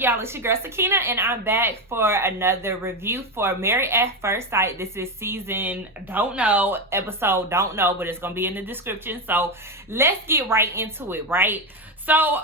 up, y'all? It's your girl Sakina, and I'm back for another review for Married at First Sight. This is season, episode, but it's gonna be in the description. So let's get right into it, right? So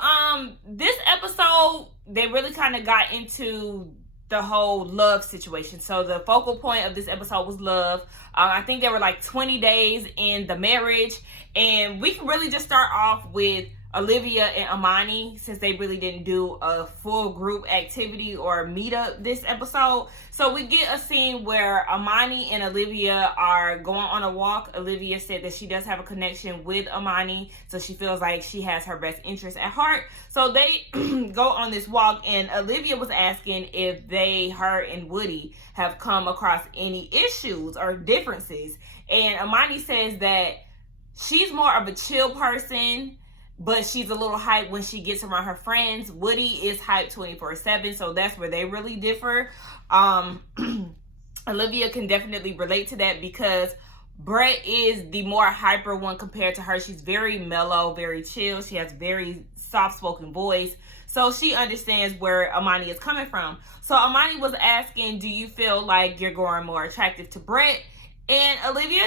this episode, they really kind of got into the whole love situation. So the focal point of this episode was love. I think there were like 20 days in the marriage, and we can really just start off with Olivia and Armani, since they really didn't do a full group activity or meetup this episode. So we get a scene where Armani and Olivia are going on a walk. Olivia said that she does have a connection with Armani, so she feels like she has her best interest at heart. So they go on this walk, and Olivia was asking if her and Woody have come across any issues or differences. And Armani says that she's more of a chill person, but she's a little hyped when she gets around her friends. Woody is hyped 24/7, so that's where they really differ. Olivia can definitely relate to that because Brett is the more hyper one compared to her. She's very mellow, very chill. She has very soft-spoken voice. So she understands where Armani is coming from. So Armani was asking, do you feel like you're growing more attractive to Brett? And Olivia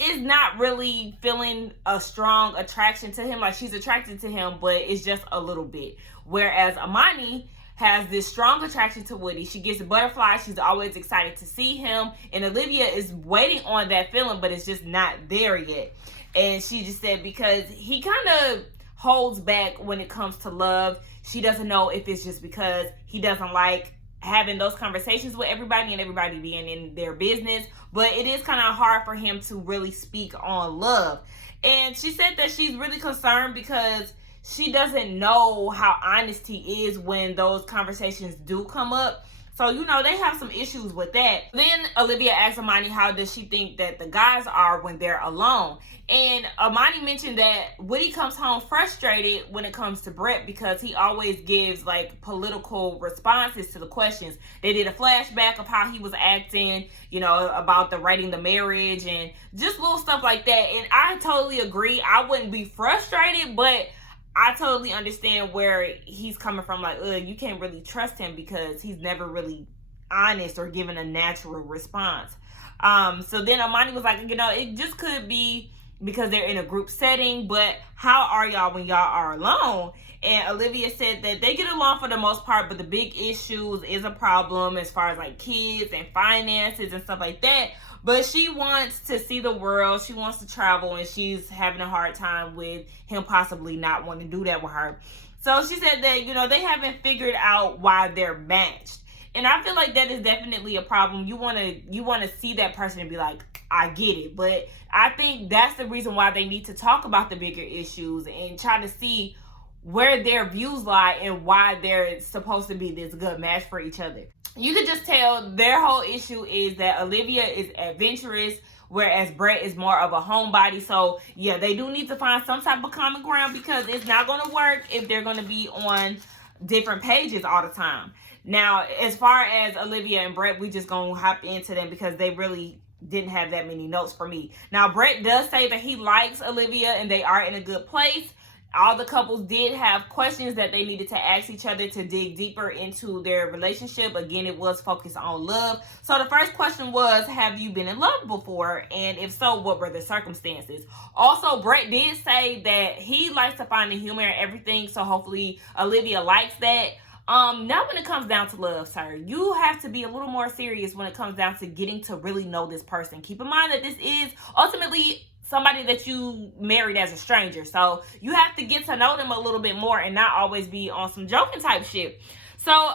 is not really feeling a strong attraction to him. Like, she's attracted to him, but it's just a little bit. Whereas Armani has this strong attraction to Woody. She gets butterflies. She's always excited to see him. And Olivia is waiting on that feeling, but it's just not there yet. And she just said because he kind of holds back when it comes to love. She doesn't know if it's just because he doesn't like having those conversations with everybody and everybody being in their business, but it is kind of hard for him to really speak on love. And she said that she's really concerned because she doesn't know how honest he is when those conversations do come up. So, they have some issues with that. Then Olivia asked Armani, how does she think that the guys are when they're alone? And Armani mentioned that Woody comes home frustrated when it comes to Brett because he always gives like political responses to the questions. They did a flashback of how he was acting, about the writing the marriage and just little stuff like that. And I totally agree. I wouldn't be frustrated, but I totally understand where he's coming from. Like, you can't really trust him because he's never really honest or given a natural response. So then Armani was like, it just could be because they're in a group setting, but how are y'all when y'all are alone? And Olivia said that they get along for the most part, but the big issues is a problem as far as like kids and finances and stuff like that. But she wants to see the world. She wants to travel, and she's having a hard time with him possibly not wanting to do that with her. So she said that, they haven't figured out why they're matched. And I feel like that is definitely a problem. You want to see that person and be like, I get it. But I think that's the reason why they need to talk about the bigger issues and try to see where their views lie and why they're supposed to be this good match for each other. You could just tell their whole issue is that Olivia is adventurous, whereas Brett is more of a homebody. So, yeah, they do need to find some type of common ground because it's not going to work if they're going to be on different pages all the time. Now, as far as Olivia and Brett, we just going to hop into them because they really didn't have that many notes for me. Now, Brett does say that he likes Olivia and they are in a good place. All the couples did have questions that they needed to ask each other to dig deeper into their relationship. Again, it was focused on love. So the first question was, have you been in love before? And if so, what were the circumstances? Also, Brett did say that he likes to find the humor in everything. So hopefully Olivia likes that. Now when it comes down to love, sir, you have to be a little more serious when it comes down to getting to really know this person. Keep in mind that this is ultimately somebody that you married as a stranger. So you have to get to know them a little bit more and not always be on some joking type shit. So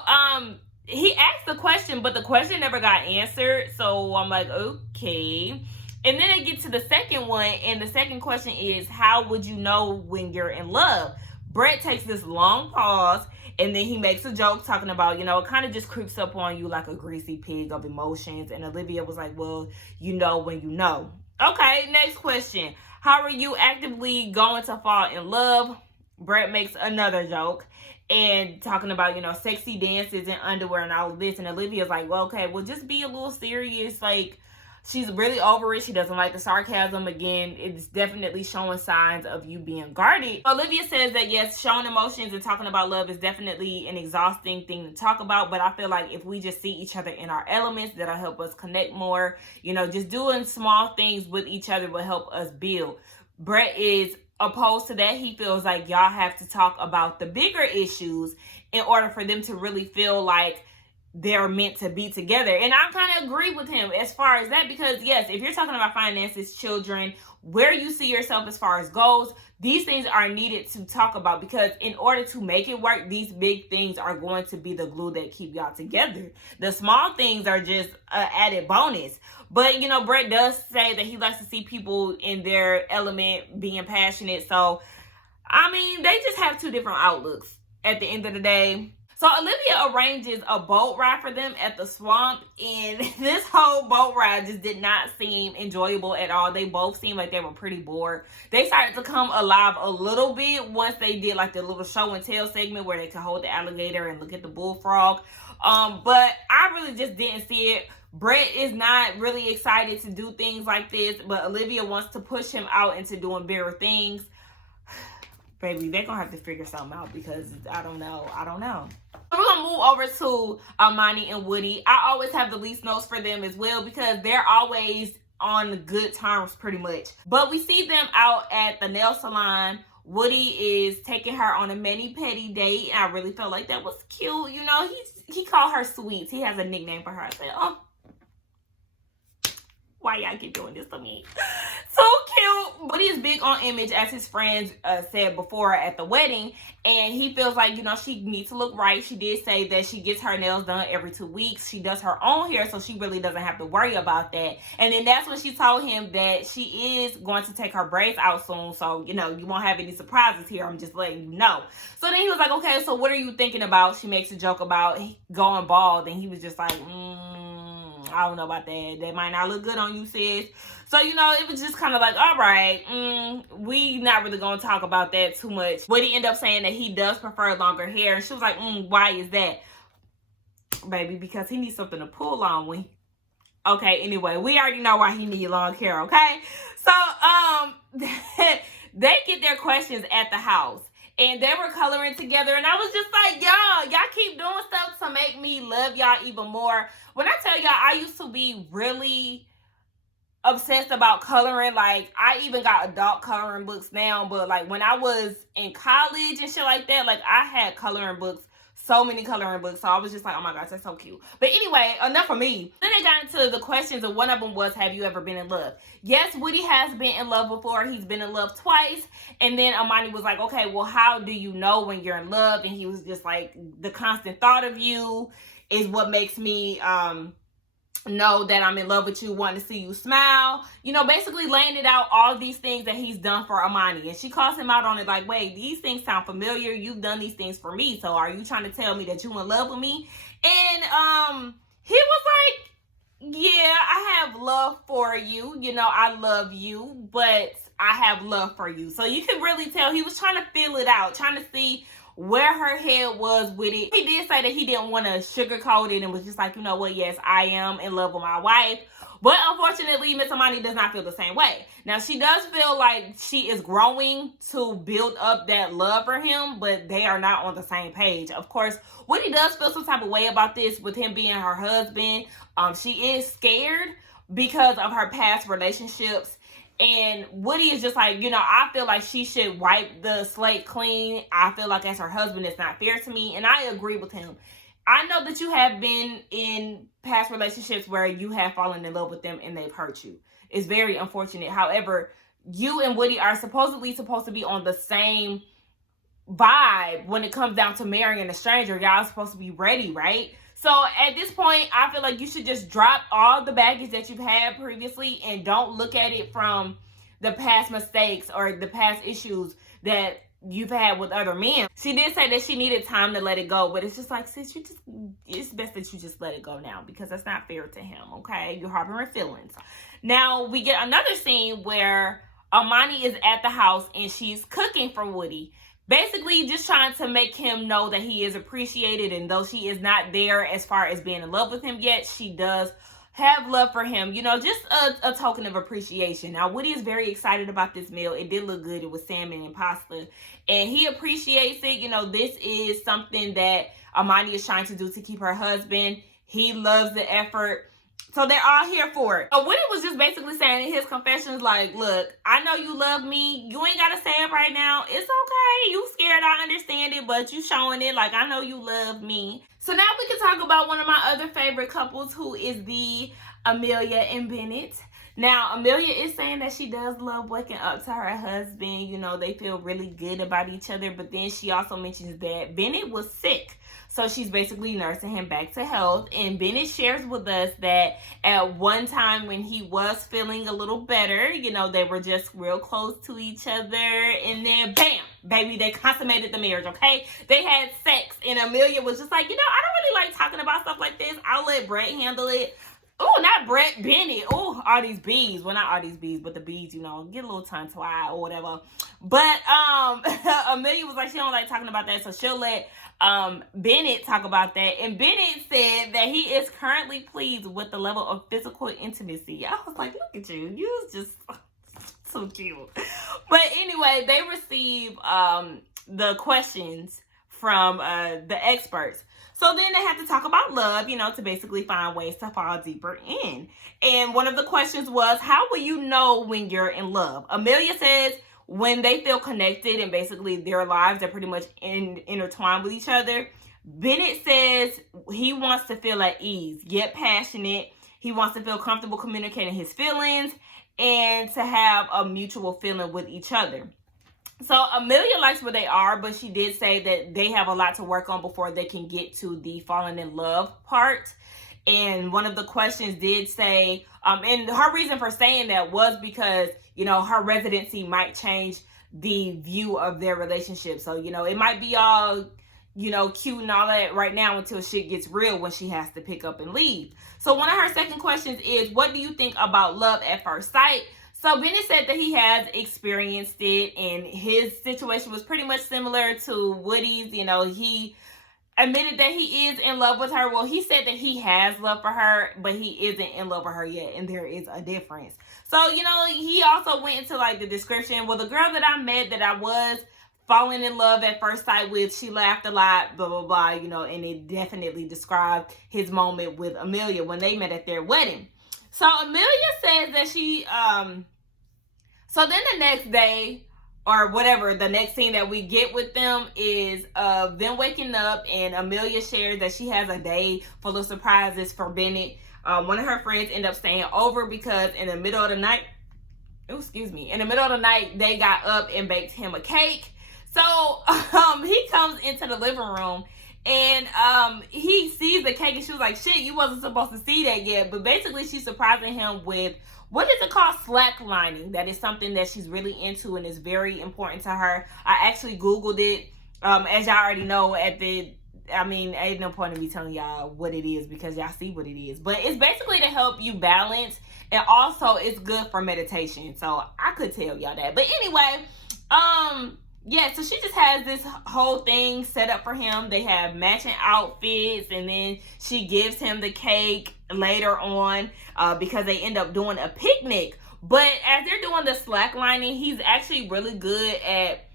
he asked the question, but the question never got answered. So I'm like, okay. And then I get to the second one, and the second question is, how would you know when you're in love? Brett takes this long pause, and then he makes a joke talking about, it kind of just creeps up on you like a greasy pig of emotions. And Olivia was like, well, when you know. Okay, next question. How are you actively going to fall in love? Brett makes another joke and talking about, sexy dances and underwear and all of this. And Olivia's like, well, okay, well, just be a little serious. Like, She's really over it. She doesn't like the sarcasm. Again, it's definitely showing signs of you being guarded. Olivia says that yes, showing emotions and talking about love is definitely an exhausting thing to talk about, but I feel like if we just see each other in our elements, that'll help us connect more. You know, just doing small things with each other will help us build. Brett is opposed to that. He feels like y'all have to talk about the bigger issues in order for them to really feel like they're meant to be together. And I kind of agree with him as far as that, because yes, if you're talking about finances, children, where you see yourself as far as goals, these things are needed to talk about, because in order to make it work, these big things are going to be the glue that keep y'all together. The small things are just an added bonus. But, you know, Brett does say that he likes to see people in their element being passionate. So, I mean, they just have two different outlooks at the end of the day. So Olivia arranges a boat ride for them at the swamp, and this whole boat ride just did not seem enjoyable at all. They both seemed like they were pretty bored. They started to come alive a little bit once they did like the little show and tell segment where they could hold the alligator and look at the bullfrog. But I really just didn't see it. Brett is not really excited to do things like this, but Olivia wants to push him out into doing bigger things. Baby, they're gonna have to figure something out, because I don't know. We're gonna move over to Armani and Woody. I always have the least notes for them as well, because they're always on good terms pretty much. But we see them out at the nail salon. Woody is taking her on a mani-pedi date, and I really felt like that was cute. You know, he called her Sweets. He has a nickname for her. I said, oh, why y'all keep doing this to me? So cute. Woody is big on image, as his friends said before at the wedding, and he feels like, you know, she needs to look right. She did say that she gets her nails done every 2 weeks. She does her own hair, so she really doesn't have to worry about that. And then that's when she told him that she is going to take her braids out soon, so, you know, you won't have any surprises here. I'm just letting you know. So then he was like, okay, so what are you thinking about? She makes a joke about going bald, and he was just like, I don't know about that. That might not look good on you, sis. So, you know, it was just kind of like, all right, we not really going to talk about that too much. Woody ended up saying that he does prefer longer hair. And she was like, why is that? Baby, because he needs something to pull on. Okay, anyway, we already know why he needs long hair, okay? So, they get their questions at the house. And they were coloring together. And I was just like, y'all keep doing stuff to make me love y'all even more. When I tell y'all, I used to be really obsessed about coloring. Like, I even got adult coloring books now. But, like, when I was in college and shit like that, like, I had coloring books. So many coloring books. So I was just like, oh my gosh, that's so cute. But anyway, enough for me. Then they got into the questions, and one of them was, have you ever been in love? Yes, Woody has been in love before. He's been in love twice. And then Armani was like, okay, well, how do you know when you're in love? And he was just like, the constant thought of you is what makes me know that I'm in love with you, wanting to see you smile. You know, basically laying it out, all these things that he's done for Armani. And she calls him out on it like, wait, these things sound familiar. You've done these things for me. So are you trying to tell me that you in love with me? And he was like, yeah, I have love for you. You know, I love you, but I have love for you. So you can really tell he was trying to feel it out, trying to see where her head was with it. He did say that he didn't want to sugarcoat it and was just like, you know what, yes, I am in love with my wife. But unfortunately, Miss Armani does not feel the same way. Now, she does feel like she is growing to build up that love for him, but they are not on the same page. Of course, Woody does feel some type of way about this with him being her husband. She is scared because of her past relationships. And Woody is just like, you know, I feel like she should wipe the slate clean. I feel like as her husband, it's not fair to me. And I agree with him. I know that you have been in past relationships where you have fallen in love with them and they've hurt you. It's very unfortunate. However, you and Woody are supposed to be on the same vibe when it comes down to marrying a stranger. Y'all are supposed to be ready, right? So at this point, I feel like you should just drop all the baggage that you've had previously and don't look at it from the past mistakes or the past issues that you've had with other men. She did say that she needed time to let it go, but it's just like, sis, it's best that you just let it go now, because that's not fair to him, okay? You're harboring feelings. Now, we get another scene where Armani is at the house and she's cooking for Woody. Basically, just trying to make him know that he is appreciated, and though she is not there as far as being in love with him yet, she does have love for him, you know, just a token of appreciation. Now, Woody is very excited about this meal. It did look good. It was salmon and pasta, and he appreciates it. You know, this is something that Armani is trying to do to keep her husband. He loves the effort. So they're all here for it. Woody was just basically saying in his confessions, like, look, I know you love me. You ain't got to say it right now. It's okay. You scared. I understand it, but you showing it. Like, I know you love me. So now we can talk about one of my other favorite couples, who is the Amelia and Bennett. Now, Amelia is saying that she does love waking up to her husband. You know, they feel really good about each other. But then she also mentions that Bennett was sick. So she's basically nursing him back to health. And Bennett shares with us that at one time when he was feeling a little better, you know, they were just real close to each other. And then, bam, baby, they consummated the marriage, okay? They had sex. And Amelia was just like, you know, I don't really like talking about stuff like this. I'll let Brett handle it. Oh, not Brett, Bennett. Oh, all these bees. Well, not all these bees, but the bees, you know, get a little tongue-tied or whatever. But Amelia was like, she don't like talking about that, so she'll let Bennett talk about that. And Bennett said that he is currently pleased with the level of physical intimacy. I was like, look at you. You was just so cute. But anyway, they receive the questions from the experts. So then they have to talk about love, you know, to basically find ways to fall deeper in. And one of the questions was, how will you know when you're in love? Amelia says when they feel connected and basically their lives are pretty much intertwined with each other. Bennett says he wants to feel at ease, yet passionate. He wants to feel comfortable communicating his feelings and to have a mutual feeling with each other. So Amelia likes where they are, but she did say that they have a lot to work on before they can get to the falling in love part. And one of the questions did say, and her reason for saying that was because, you know, her residency might change the view of their relationship. So, you know, it might be all, you know, cute and all that right now until shit gets real when she has to pick up and leave. So one of her second questions is, what do you think about love at first sight? So Bennett said that he has experienced it, and his situation was pretty much similar to Woody's. You know, he admitted that he is in love with her. Well, he said that he has love for her, but he isn't in love with her yet, and there is a difference. So, you know, he also went into, like, the description. Well, the girl that I met that I was falling in love at first sight with, she laughed a lot, blah, blah, blah, you know, and it definitely described his moment with Amelia when they met at their wedding. So Amelia says that she, so then the next day, or whatever, the next scene that we get with them is them waking up, and Amelia shares that she has a day full of surprises for Bennett. One of her friends ended up staying over because in the middle of the night, they got up and baked him a cake. So he comes into the living room, and he sees the cake, and she was like, shit, you wasn't supposed to see that yet. But basically, she's surprising him with, what is it called? Slacklining. That is something that she's really into and is very important to her. I actually Googled it. As y'all already know, ain't no point in me telling y'all what it is because y'all see what it is. But it's basically to help you balance, and also it's good for meditation. So I could tell y'all that. But anyway, yeah, so she just has this whole thing set up for him. They have matching outfits, and then she gives him the cake later on because they end up doing a picnic. But as they're doing the slacklining, he's actually really good at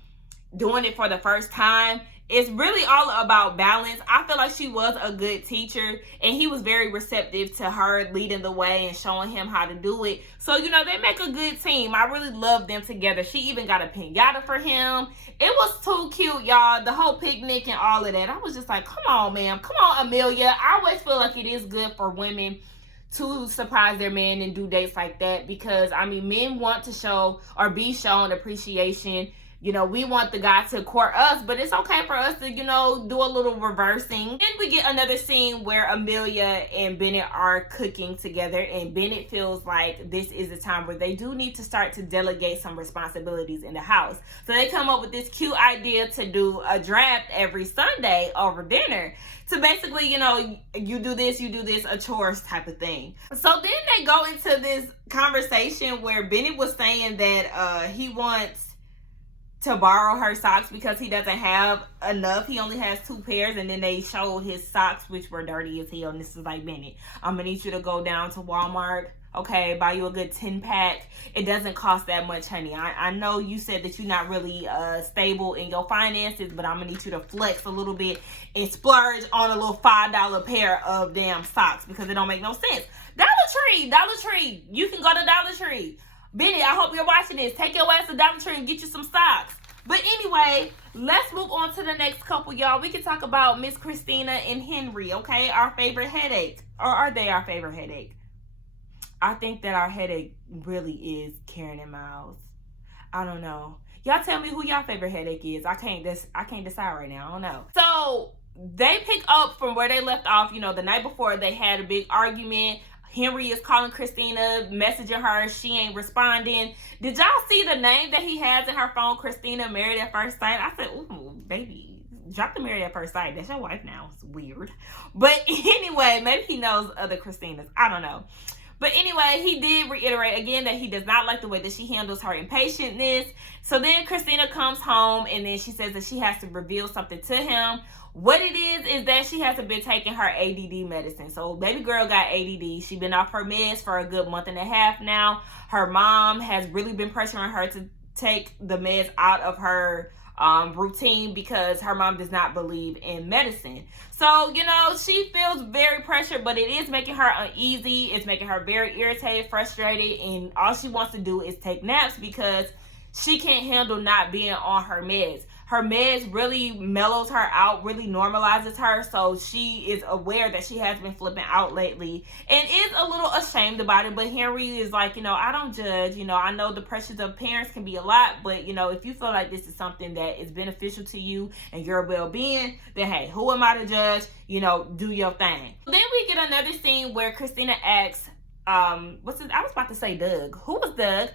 doing it for the first time. It's really all about balance. I feel like she was a good teacher, and he was very receptive to her leading the way and showing him how to do it. So, you know, they make a good team. I really love them together. She even got a piñata for him. It was too cute, y'all. The whole picnic and all of that. I was just like, come on, ma'am. Come on, Amelia. I always feel like it is good for women to surprise their men and do dates like that because, I mean, men want to show or be shown appreciation. You know, we want the guy to court us, but it's okay for us to, you know, do a little reversing. Then we get another scene where Amelia and Bennett are cooking together, and Bennett feels like this is a time where they do need to start to delegate some responsibilities in the house. So they come up with this cute idea to do a draft every Sunday over dinner. To basically, you know, you do this, a chores type of thing. So then they go into this conversation where Bennett was saying that he wants to borrow her socks because he doesn't have enough. He only has 2 pairs, and then they showed his socks, which were dirty as hell. And this is like, Bennett, I'm gonna need you to go down to Walmart, okay, buy you a good 10-pack. It doesn't cost that much, honey. I know you said that you're not really stable in your finances, but I'm gonna need you to flex a little bit and splurge on a little $5 pair of damn socks, because it don't make no sense. Dollar Tree, you can go to Dollar Tree. Benny, I hope you're watching this. Take your ass to Dollar Tree and get you some socks. But anyway, let's move on to the next couple, y'all. We can talk about Miss Christina and Henry, okay? Our favorite headache. Or are they our favorite headache? I think that our headache really is Karen and Miles. I don't know. Y'all tell me who y'all favorite headache is. I can't decide right now. I don't know. So they pick up from where they left off. You know, the night before they had a big argument. Henry is calling Christina, messaging her. She ain't responding. Did y'all see the name that he has in her phone? Christina, Married at First Sight. I said, ooh, baby, drop the Married at First Sight. That's your wife now. It's weird. But anyway, maybe he knows other Christinas. I don't know. But anyway, he did reiterate again that he does not like the way that she handles her impatientness. So then Christina comes home, and then she says that she has to reveal something to him. What it is that she hasn't been taking her ADD medicine. So baby girl got ADD. She's been off her meds for a good month and a half now. Her mom has really been pressuring her to take the meds out of her routine because her mom does not believe in medicine. So, you know, she feels very pressured, but it is making her uneasy. It's making her very irritated, frustrated, and all she wants to do is take naps because she can't handle not being on her meds. Her meds really mellows her out, really normalizes her, so she is aware that she has been flipping out lately and is a little ashamed about it. But Henry is like, you know, I don't judge. You know, I know the pressures of parents can be a lot, but, you know, if you feel like this is something that is beneficial to you and your well-being, then, hey, who am I to judge? You know, do your thing. Then we get another scene where Christina asks, I was about to say Doug. Who was Doug?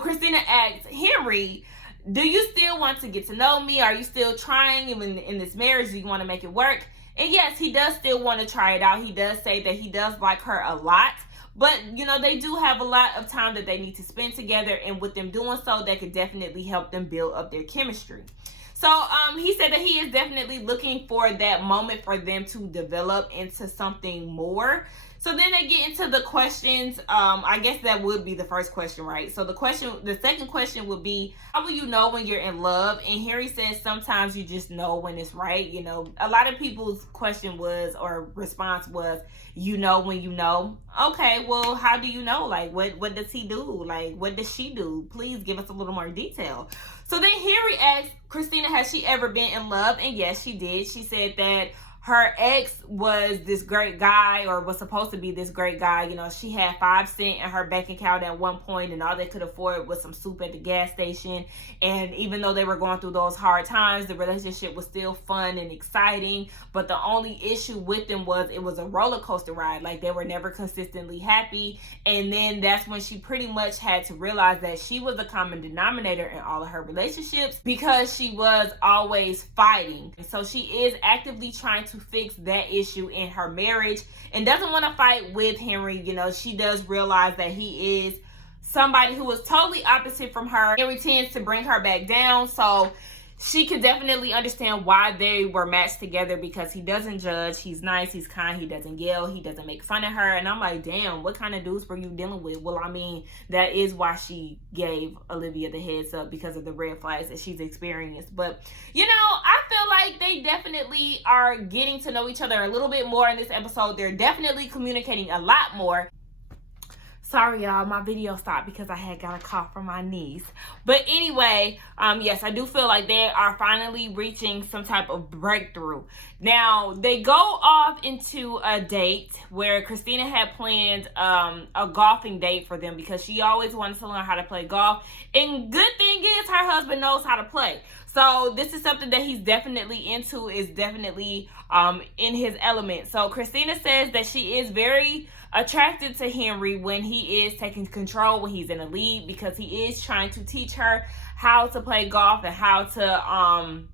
Christina asks Henry, do you still want to get to know me? Are you still trying in this marriage? Do you want to make it work? And yes, he does still want to try it out. He does say that he does like her a lot. But, you know, they do have a lot of time that they need to spend together. And with them doing so, that could definitely help them build up their chemistry. So he said that he is definitely looking for that moment for them to develop into something more. So then they get into the questions. I guess that would be the first question, right? So the second question would be, how will you know when you're in love? And Harry says sometimes you just know when it's right. You know, a lot of people's question was, or response was, you know when you know. Okay, well, how do you know? Like, what does he do? Like, what does she do? Please give us a little more detail. So then Harry asked Christina, has she ever been in love? And yes, she did. She said that her ex was this great guy, or was supposed to be this great guy. You know, she had 5 cents in her bank account at one point, and all they could afford was some soup at the gas station. And even though they were going through those hard times, the relationship was still fun and exciting. But the only issue with them was it was a roller coaster ride. Like, they were never consistently happy. And then that's when she pretty much had to realize that she was a common denominator in all of her relationships, because she was always fighting. And so she is actively trying to fix that issue in her marriage and doesn't want to fight with Henry. You know, she does realize that he is somebody who is totally opposite from her. Henry tends to bring her back down, so she could definitely understand why they were matched together, because he doesn't judge, he's nice, he's kind, he doesn't yell, he doesn't make fun of her. And I'm like, damn, what kind of dudes were you dealing with? Well, I mean, that is why she gave Olivia the heads up, because of the red flags that she's experienced. But, you know, I feel like they definitely are getting to know each other a little bit more in this episode. They're definitely communicating a lot more. Sorry, y'all, my video stopped because I had got a call from my niece. But anyway, yes, I do feel like they are finally reaching some type of breakthrough. Now, they go off into a date where Christina had planned a golfing date for them, because she always wanted to learn how to play golf. And good thing is, her husband knows how to play. So this is something that he's definitely into, is definitely in his element. So Christina says that she is very attracted to Henry when he is taking control, when he's in the lead, because he is trying to teach her how to play golf and how to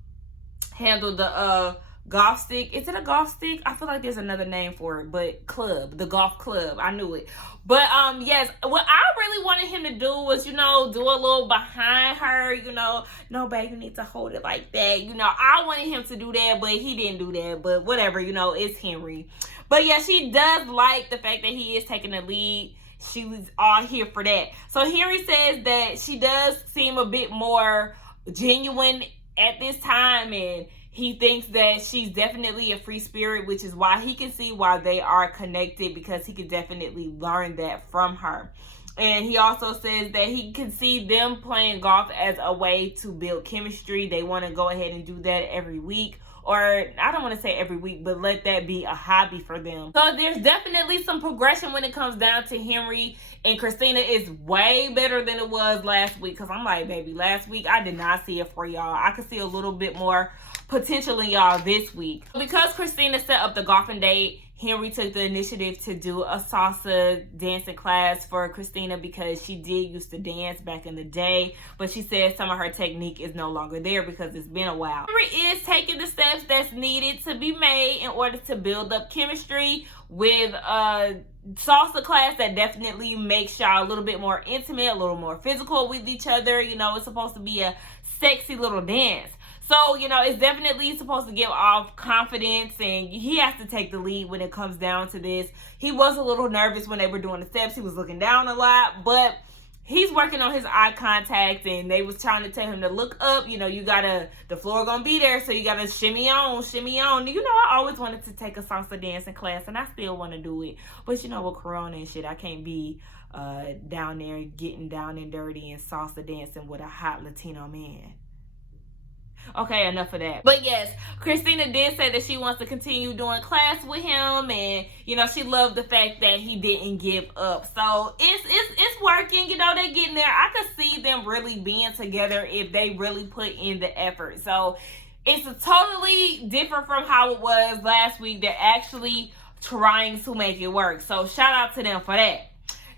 handle the golf stick. Is it a golf stick? I feel like there's another name for it, but club, the golf club. I knew it. But yes, what I really wanted him to do was, you know, do a little behind her, you know, no, babe, you need to hold it like that. You know, I wanted him to do that, but he didn't do that. But whatever, you know, it's Henry. But yeah, she does like the fact that he is taking the lead. She was all here for that. So Henry says that she does seem a bit more genuine at this time, and he thinks that she's definitely a free spirit, which is why he can see why they are connected, because he can definitely learn that from her. And he also says that he can see them playing golf as a way to build chemistry. They want to go ahead and do that every week. Or I don't want to say every week, but let that be a hobby for them. So there's definitely some progression when it comes down to Henry and Christina. Is way better than it was last week. Because I'm like, baby, last week I did not see it for y'all. I could see a little bit more potential in y'all this week. Because Christina set up the golfing date, Henry took the initiative to do a salsa dancing class for Christina, because she did used to dance back in the day, but she said some of her technique is no longer there because it's been a while. Henry is taking the steps that's needed to be made in order to build up chemistry with a salsa class that definitely makes y'all a little bit more intimate, a little more physical with each other. You know, it's supposed to be a sexy little dance. So, you know, it's definitely supposed to give off confidence, and he has to take the lead when it comes down to this. He was a little nervous when they were doing the steps. He was looking down a lot, but he's working on his eye contact, and they was trying to tell him to look up. You know, you gotta, the floor gonna be there, so you gotta shimmy on, shimmy on. You know, I always wanted to take a salsa dancing class, and I still want to do it. But, you know, with Corona and shit, I can't be down there getting down and dirty and salsa dancing with a hot Latino man. Okay, enough of that. But yes, Christina did say that she wants to continue doing class with him, and you know, she loved the fact that he didn't give up. So it's working. You know, they're getting there. I could see them really being together if they really put in the effort. So it's totally different from how it was last week. They're actually trying to make it work. So shout out to them for that.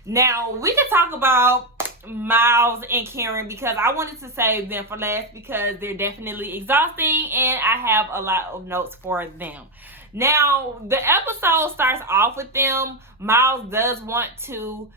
Now we can talk about Miles and Karen, because I wanted to save them for last because they're definitely exhausting and I have a lot of notes for them. Now, the episode starts off with them. Miles does want to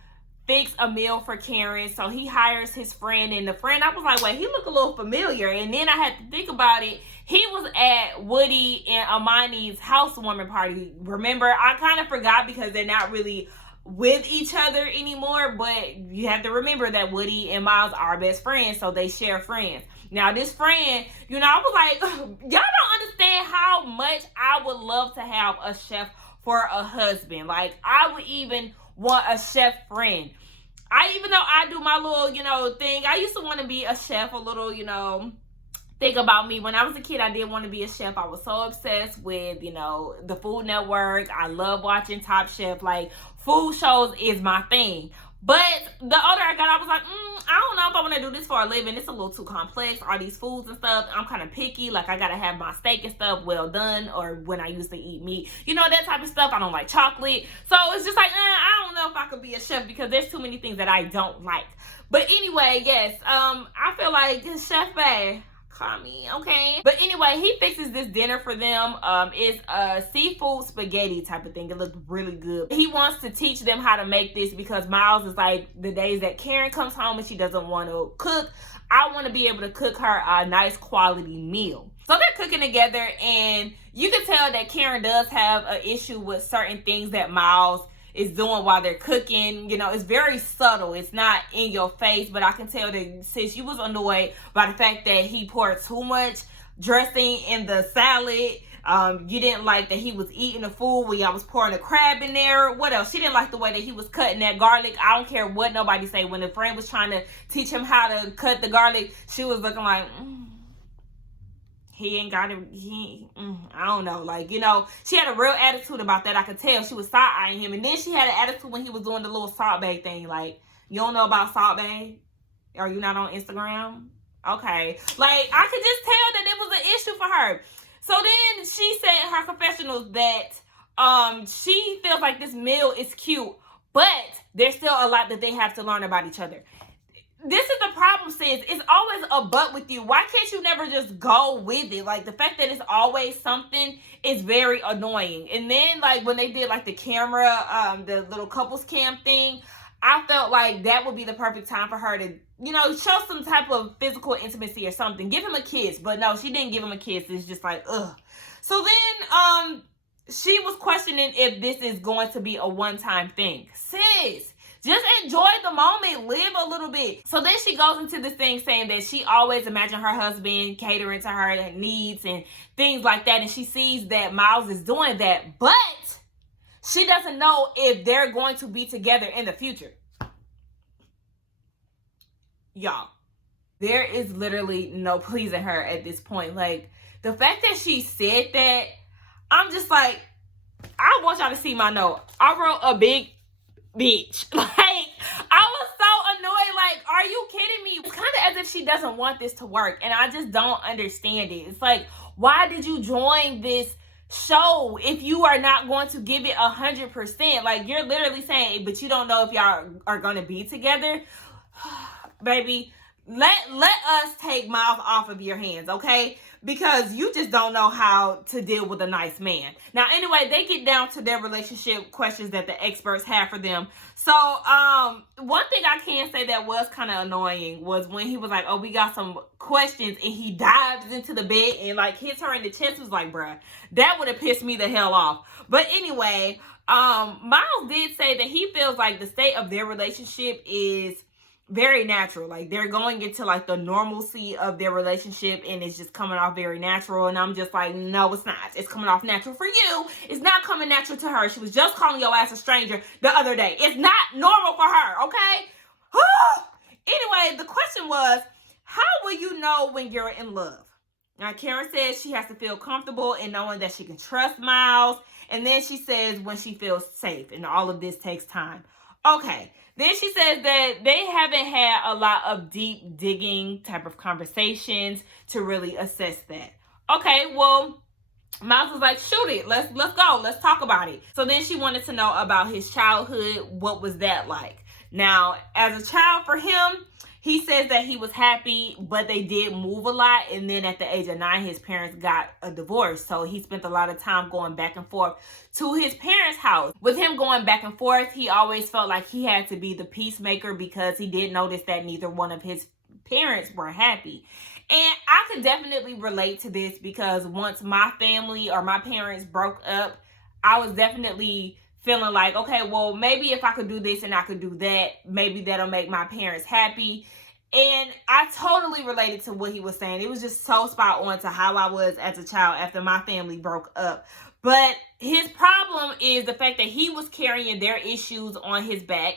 fix a meal for Karen, so he hires his friend, and the friend, I was like, wait, he look a little familiar, and then I had to think about it. He was at Woody and Armani's housewarming party. Remember, I kind of forgot because they're not really with each other anymore, but you have to remember that Woody and Miles are best friends, so they share friends. Now this friend, you know, I was like, y'all don't understand how much I would love to have a chef for a husband. Like, I would even want a chef friend. Even though I do my little, you know, thing, I used to want to be a chef, a little, you know, think about me. When I was a kid, I did want to be a chef. I was so obsessed with, you know, the Food Network. I love watching Top Chef. Like, food shows is my thing. But the older I got, I was like, I don't know if I want to do this for a living. It's a little too complex, all these foods and stuff. I'm kind of picky. Like, I got to have my steak and stuff well done, or when I used to eat meat. You know, that type of stuff. I don't like chocolate. So it's just like, I don't know if I could be a chef because there's too many things that I don't like. But anyway, yes, I feel like Chef Bay, call me, okay? But anyway, he fixes this dinner for them. It's a seafood spaghetti type of thing. It looks really good. He wants to teach them how to make this because Miles is like, the days that Karen comes home and she doesn't want to cook, I want to be able to cook her a nice quality meal. So they're cooking together, and you can tell that Karen does have an issue with certain things that Miles is doing while they're cooking. You know, it's very subtle. It's not in your face, but I can tell that since you was annoyed by the fact that he poured too much dressing in the salad, you didn't like that he was eating the food when y'all was pouring a crab in there. What else? She didn't like the way that he was cutting that garlic. I don't care what nobody say. When the friend was trying to teach him how to cut the garlic, she was looking like, he ain't got it. I don't know. Like, you know, she had a real attitude about that. I could tell she was side-eyeing him. And then she had an attitude when he was doing the little Salt Bae thing. Like, you don't know about Salt Bae? Are you not on Instagram? Okay. Like, I could just tell that it was an issue for her. So then she said in her confessionals that she feels like this meal is cute, but there's still a lot that they have to learn about each other. this is the problem, sis. It's always a but with you. Why can't you never just go with it? Like, the fact that it's always something is very annoying. And then, like, when they did, like, the camera, the little couples cam thing, I felt like that would be the perfect time for her to, you know, show some type of physical intimacy or something. Give him a kiss. But no, she didn't give him a kiss. It's just like, ugh. So then, she was questioning if this is going to be a one-time thing. Sis, just enjoy the moment. Live a little bit. So then she goes into this thing saying that she always imagined her husband catering to her needs and things like that. And she sees that Miles is doing that. But she doesn't know if they're going to be together in the future. Y'all, there is literally no pleasing her at this point. Like, the fact that she said that, I'm just like, I want y'all to see my note. I wrote a big bitch. Like, I was so annoyed. Like, are you kidding me? It's kind of as if she doesn't want this to work. And I just don't understand it. It's like, why did you join this show if you are not going to give it 100%? Like, you're literally saying, but you don't know if y'all are going to be together. Baby, let us take Miles off of your hands, okay? Because you just don't know how to deal with a nice man. Now, anyway, they get down to their relationship questions that the experts have for them. So, one thing I can say that was kind of annoying was when he was like, oh, we got some questions, and he dives into the bed and, like, hits her in the chest. Was like, bruh, that would have pissed me the hell off. But anyway, Miles did say that he feels like the state of their relationship is very natural. Like, they're going into, like, the normalcy of their relationship, and it's just coming off very natural. And I'm just like, no, it's not. It's coming off natural for you. It's not coming natural to her. She was just calling your ass a stranger the other day. It's not normal for her, okay? Anyway, the question was, how will you know when you're in love? Now, Karen says she has to feel comfortable in knowing that she can trust Miles. And then she says when she feels safe, and all of this takes time. Okay. Then she says that they haven't had a lot of deep digging type of conversations to really assess that. Okay, well, Miles was like, shoot it. Let's go. Let's talk about it. So then she wanted to know about his childhood. What was that like? Now, as a child for him, he says that he was happy, but they did move a lot. And then at the age of 9, his parents got a divorce. So he spent a lot of time going back and forth to his parents' house. With him going back and forth, he always felt like he had to be the peacemaker because he did notice that neither one of his parents were happy. And I could definitely relate to this because once my family or my parents broke up, I was definitely feeling like, okay, well, maybe if I could do this and I could do that, maybe that'll make my parents happy. And I totally related to what he was saying. It was just so spot on to how I was as a child after my family broke up. But his problem is the fact that he was carrying their issues on his back,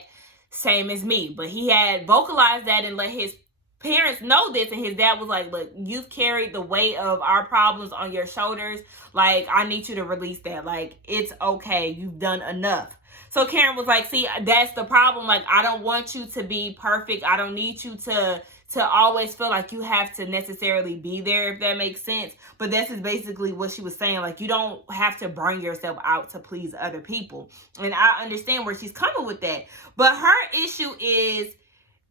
same as me. But he had vocalized that and let his parents know this, and his dad was like, look, you've carried the weight of our problems on your shoulders. Like, I need you to release that. Like, it's okay. You've done enough. So Karen was like, see, that's the problem. Like, I don't want you to be perfect. I don't need you to always feel like you have to necessarily be there, if that makes sense. But this is basically what she was saying. Like, you don't have to burn yourself out to please other people. And I understand where she's coming with that. But her issue is,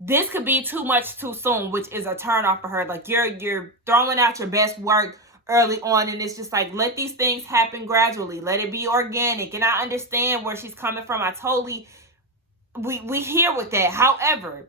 this could be too much too soon, which is a turn off for her. Like, you're throwing out your best work early on, and it's just like, let these things happen gradually. Let it be organic. And I understand where she's coming from. I totally, we hear with that. However,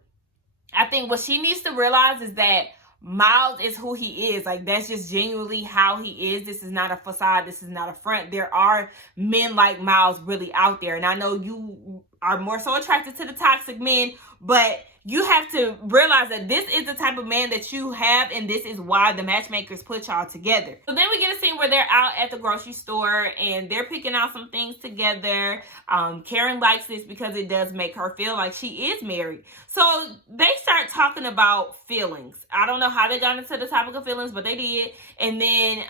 I think what she needs to realize is that Miles is who he is. Like, that's just genuinely how he is. This is not a facade. This is not a front. There are men like Miles really out there. And I know you are more so attracted to the toxic men, but you have to realize that this is the type of man that you have, and this is why the matchmakers put y'all together. So then we get a scene where they're out at the grocery store, and they're picking out some things together. Karen likes this because it does make her feel like she is married. So they start talking about feelings. I don't know how they got into the topic of feelings, but they did. And then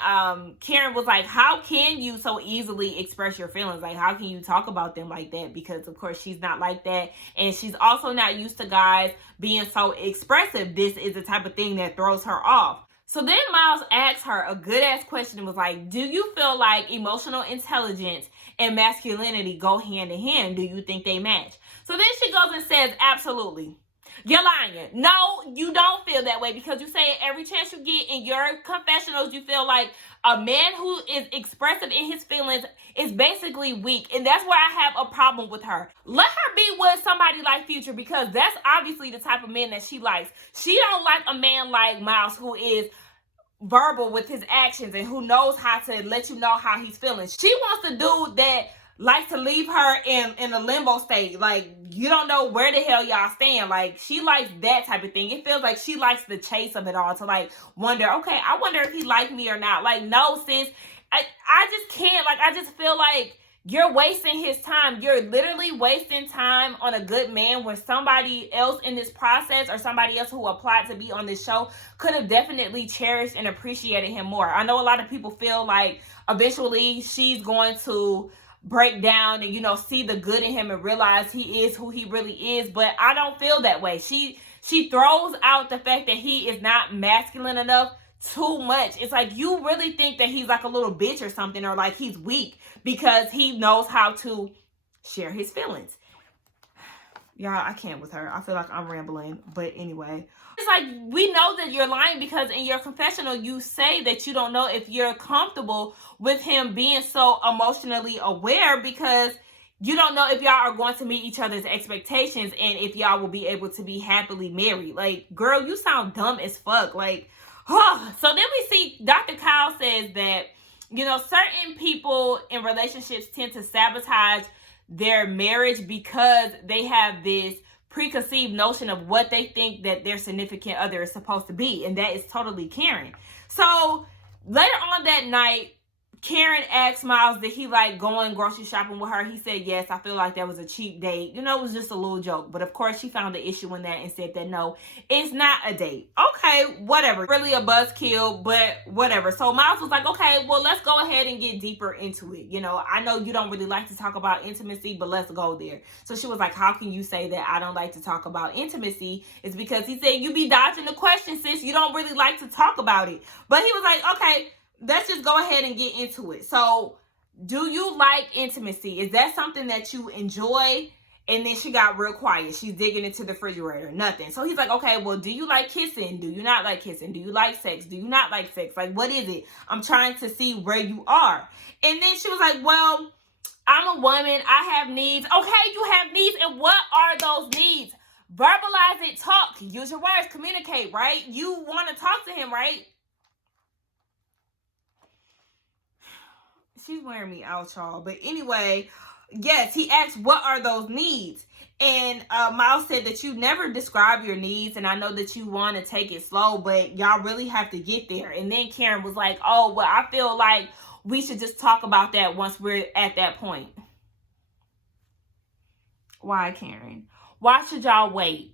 Karen was like, how can you so easily express your feelings? Like, how can you talk about them like that? Because, of course, she's not like that. And she's also not used to guys being so expressive. This is the type of thing that throws her off. So then Miles asked her a good ass question and was like, do you feel like emotional intelligence and masculinity go hand in hand? Do you think they match? So then she goes and says, absolutely. You're lying. No, you don't feel that way because you say every chance you get in your confessionals, you feel like a man who is expressive in his feelings is basically weak. And that's where I have a problem with her. Let her be with somebody like Future because that's obviously the type of man that she likes. She don't like a man like Miles who is verbal with his actions and who knows how to let you know how he's feeling. She wants a dude that likes to leave her in a limbo state. Like, you don't know where the hell y'all stand. Like, she likes that type of thing. It feels like she likes the chase of it all to, like, wonder, okay, I wonder if he liked me or not. Like, no, sis. I just can't. Like, I just feel like you're wasting his time. You're literally wasting time on a good man when somebody else in this process or somebody else who applied to be on this show could have definitely cherished and appreciated him more. I know a lot of people feel like eventually she's going to break down and, you know, see the good in him and realize he is who he really is, but I don't feel that way. She throws out the fact that he is not masculine enough too much. It's like you really think that he's like a little bitch or something, or like he's weak because he knows how to share his feelings. Y'all, I can't with her. I feel like I'm rambling, but anyway. It's like, we know that you're lying because in your confessional, you say that you don't know if you're comfortable with him being so emotionally aware because you don't know if y'all are going to meet each other's expectations and if y'all will be able to be happily married. Like, girl, you sound dumb as fuck. Like, so then we see Dr. Kyle says that, you know, certain people in relationships tend to sabotage their marriage because they have this preconceived notion of what they think that their significant other is supposed to be, and that is totally Karen. So later on that night, Karen asked Miles, did he like going grocery shopping with her? He said yes. I feel like that was a cheap date. You know, it was just a little joke. But of course, she found the issue in that and said that no, it's not a date. Okay, whatever. Really a buzzkill, but whatever. So Miles was like, okay, well, let's go ahead and get deeper into it. You know, I know you don't really like to talk about intimacy, but let's go there. So she was like, how can you say that I don't like to talk about intimacy? It's because he said, you be dodging the question, sis. You don't really like to talk about it. But he was like, okay, let's just go ahead and get into it. So, do you like intimacy? Is that something that you enjoy? And then she got real quiet. She's digging into the refrigerator. Nothing. So he's like, okay, well, do you like kissing? Do you not like kissing? Do you like sex? Do you not like sex? Like, what is it? I'm trying to see where you are. And then she was like, well, I'm a woman. I have needs. Okay, you have needs. And what are those needs? Verbalize it. Talk. Use your words. Communicate, right? You want to talk to him, right? She's wearing me out, y'all. But anyway, yes, he asked, what are those needs? And Miles said that you never describe your needs. And I know that you want to take it slow, but y'all really have to get there. And then Karen was like, oh, well, I feel like we should just talk about that once we're at that point. Why, Karen? Why should y'all wait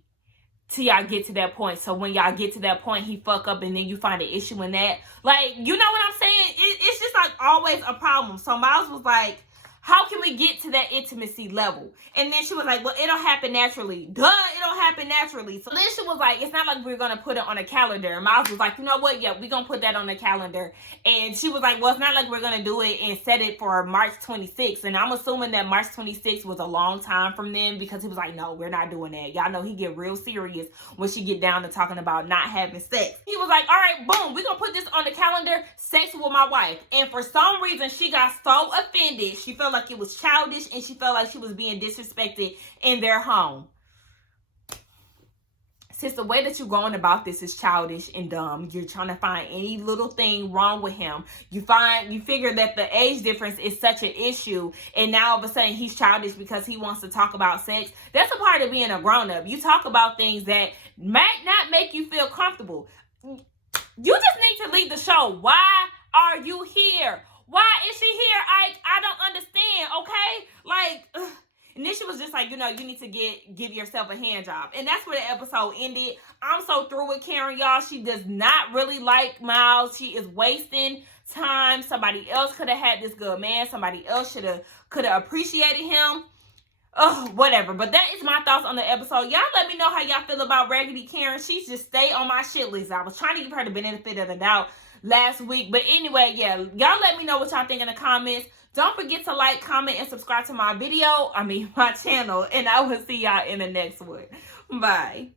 till y'all get to that point? So when y'all get to that point, he fuck up and then you find an issue in that. Like, you know what I'm saying? It's just like always a problem. So Miles was like, how can we get to that intimacy level? And then she was like, well, it'll happen naturally. Duh, it'll happen naturally. So then she was like, it's not like we're going to put it on a calendar. And Miles was like, you know what? Yeah, we're going to put that on the calendar. And she was like, well, it's not like we're going to do it and set it for March 26th. And I'm assuming that March 26th was a long time from then because he was like, no, we're not doing that. Y'all know he get real serious when she get down to talking about not having sex. He was like, all right, boom, we're going to put this on the calendar, sex with my wife. And for some reason, she got so offended. She felt like it was childish and she felt like she was being disrespected in their home. Since the way that you're going about this is childish and dumb, you're trying to find any little thing wrong with him. You figure that the age difference is such an issue, and now all of a sudden he's childish because he wants to talk about sex. That's a part of being a grown-up. You talk about things that might not make you feel comfortable. You just need to leave the show. Why are you here? Why is she here? I don't understand, okay? Like, ugh. And then she was just like, you know, you need to give yourself a hand job. And that's where the episode ended. I'm so through with Karen, y'all. She does not really like Miles. She is wasting time. Somebody else could have had this good man. Somebody else could have appreciated him. Oh, whatever. But that is my thoughts on the episode. Y'all let me know how y'all feel about Raggedy Karen. She's just stay on my shit list. I was trying to give her the benefit of the doubt last week. But anyway, yeah, y'all let me know what y'all think in the comments. Don't forget to like, comment, and subscribe to my channel. And I will see y'all in the next one. Bye.